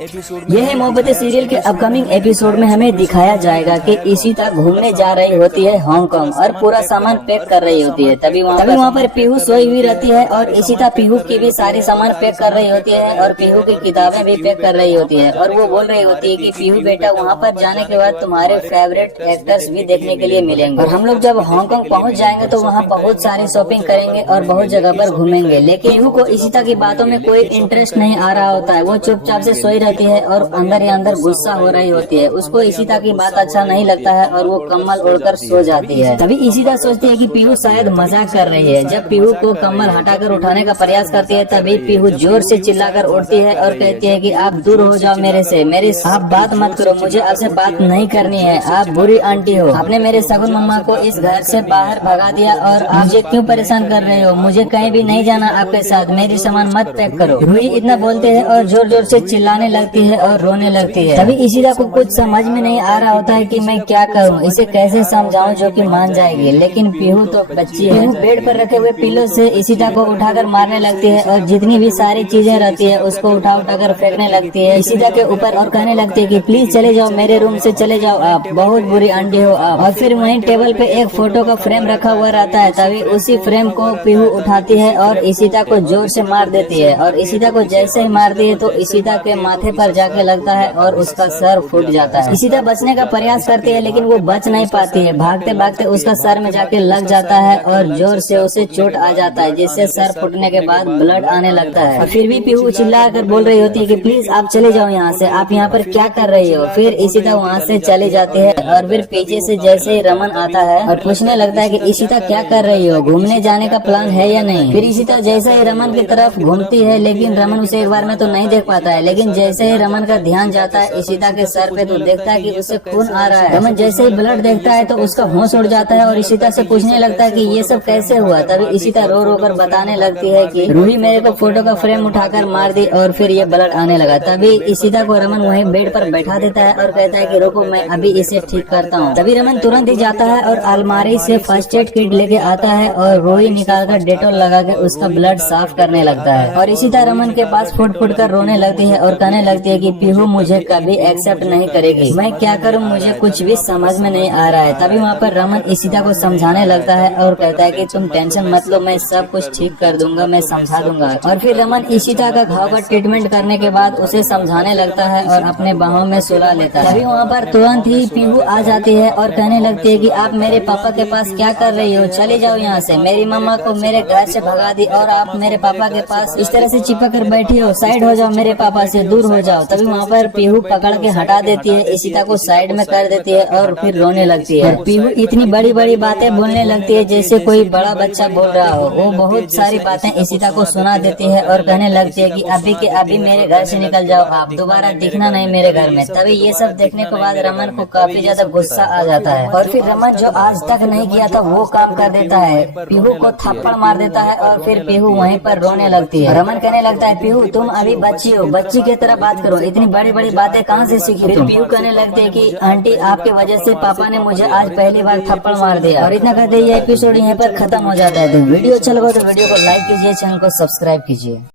Episode यह Mohabbatein serial के upcoming episode में हमें दिखाया जाएगा कि इशिता घूमने जा रही होती है हांगकांग और पूरा सामान पैक कर रही होती है। तभी वहाँ पर पीहू सोई हुई रहती है और इशिता पीहू की भी सारी सामान पैक कर रही होती है और पीहू की किताबें भी पैक कर रही होती है और वो बोल रही होती है कि पीहू बेटा वहाँ पर जाने के बाद तुम्हारे फेवरेट एक्टर्स भी देखने के लिए मिलेंगे और हम लोग जब हांगकांग पहुँच जाएंगे तो वहाँ बहुत सारी शॉपिंग करेंगे और बहुत जगह पर घूमेंगे। लेकिन पीहू को इशिता की बातों में कोई इंटरेस्ट नहीं आ रहा होता है। वो चुपचाप से सोई रहती है और अंदर ही अंदर गुस्सा हो रही होती है। उसको इशिता की बात अच्छा नहीं लगता है और वो कम्बल ओढ़कर सो जाती है। तभी इशिता सोचती है कि पीहू शायद मजाक कर रही है। जब पीहू को कम्बल हटाकर उठाने का प्रयास करती है तभी पीहू जोर से चिल्लाकर उठती है और कहती है कि आप दूर हो जाओ मेरे से, आप बात मत करो, मुझे आपसे बात नहीं करनी है, आप बुरी आंटी हो, आपने मेरे सगुन मम्मा को इस घर से बाहर भगा दिया और आप मुझे क्यों परेशान कर रहे हो, मुझे कहीं भी नहीं जाना आपके साथ, मेरी सामान मत पैक करो। रूही इतना बोलते हैं और जोर जोर से चिल्लाने लगती है और रोने लगती है। तभी इशिता को कुछ समझ में नहीं आ रहा होता है कि मैं क्या करूं, इसे कैसे समझाऊं जो कि मान जाएगी। लेकिन पीहू तो बच्ची है। पीहू बेड पर रखे हुए पिलो से इशिता को उठाकर मारने लगती है और जितनी भी सारी चीजें रहती है उसको उठा कर फेंकने लगती है इशिता के ऊपर और कहने लगती है कि प्लीज चले जाओ, मेरे रूम से चले जाओ, आप बहुत बुरी आंटी हो आप। और फिर वहीं टेबल पे एक फोटो का फ्रेम रखा हुआ रहता है। तभी उसी फ्रेम को पीहू उठाती है और इशिता को जोर से मार देती है और इशिता को जैसे ही मारती है तो इशिता के माथे पर जाके लगता है और उसका सर फूट जाता है। इशिता बचने का प्रयास करती है लेकिन वो बच नहीं पाती है। भागते भागते उसका सर में जाके लग जाता है और जोर से उसे चोट आ जाता है जिससे सर फूटने के बाद ब्लड आने लगता है। और फिर भी पीहू चिल्ला कर बोल रही होती है कि प्लीज आप चले जाओ यहाँ से, आप यहाँ पर क्या कर रही हो। फिर इशिता वहाँ से चली जाती है और फिर पीछे से जैसे ही रमन आता है और पूछने लगता है कि इशिता क्या कर रही हो, घूमने जाने का प्लान है या नहीं। फिर इशिता जैसे ही रमन की तरफ घूमती है लेकिन रमन उसे एक बार में तो नहीं देख पाता है। लेकिन जैसे ही रमन का ध्यान जाता है इशिता के सर पे तो देखता है कि उसे खून आ रहा है। रमन जैसे ही ब्लड देखता है तो उसका होश उड़ जाता है और इशिता से पूछने लगता है कि ये सब कैसे हुआ। तभी इशिता रो रो कर बताने लगती है कि रूही मेरे को फोटो का फ्रेम उठाकर मार दी और फिर ये ब्लड आने लगा। तभी इशिता को रमन वहीं बेड पर बैठा देता है और कहता है कि रुको मैं अभी इसे ठीक करता हूँ। तभी रमन तुरंत ही जाता है और अलमारी से फर्स्ट एड किट लेके आता है और रूही निकालकर डेटॉल लगा के उसका ब्लड साफ करने लगता है। और इशिता रमन के पास फुट फुट कर रोने लगती है और कहने लगती है कि पीहू मुझे कभी एक्सेप्ट नहीं करेगी, मैं क्या करूँ, मुझे कुछ भी समझ में नहीं आ रहा है। तभी वहाँ पर रमन इशिता को समझाने लगता है और कहता है कि तुम टेंशन मत लो, मैं सब कुछ ठीक कर दूंगा, मैं समझा दूंगा। और फिर रमन इशिता का घाव का ट्रीटमेंट करने के बाद उसे समझाने लगता है और अपने बाहों में सुला लेता है। तभी वहाँ पर तुरंत ही पीहू आ जाती है और कहने लगती है कि आप मेरे पापा के पास क्या कर रही हो, चले जाओ यहाँ से, मेरी मम्मा को मेरे घर से भगा दी और आप मेरे पापा के पास इस तरह से चिपक कर बैठी हो, साइड हो जाओ, मेरे पापा से दूर हो जाओ। तभी वहाँ पर पीहू पकड़ के हटा देती है, इशिता को साइड में कर देती है और फिर रोने लगती है। पीहू इतनी बड़ी बड़ी बातें बोलने लगती है जैसे कोई बड़ा बच्चा बोल रहा हो। वो बहुत सारी बातें इशिता को सुना देती है और कहने लगती है कि अभी के अभी मेरे घर से निकल जाओ, आप दोबारा दिखना नहीं मेरे घर में। तभी ये सब देखने के बाद रमन को काफी ज्यादा गुस्सा आ जाता है और फिर रमन जो आज तक नहीं किया था वो काम कर देता है, पीहू को थप्पड़ मार देता है और फिर पीहू वहीं पर रोने लगती है। रमन कहने लगता है पीहू तुम अभी बच्ची हो, बच्ची की तरह बात करो, इतनी बड़ी बड़ी बातें कहाँ से सीखी। फिर पीहू कहने लगते है कि आंटी आपके वजह से पापा ने मुझे आज पहली बार थप्पड़ मार दिया। और इतना कहते ये एपिसोड यहाँ पर खत्म हो जाता है। तो वीडियो अच्छा लगा तो वीडियो को लाइक कीजिए, चैनल को सब्सक्राइब कीजिए।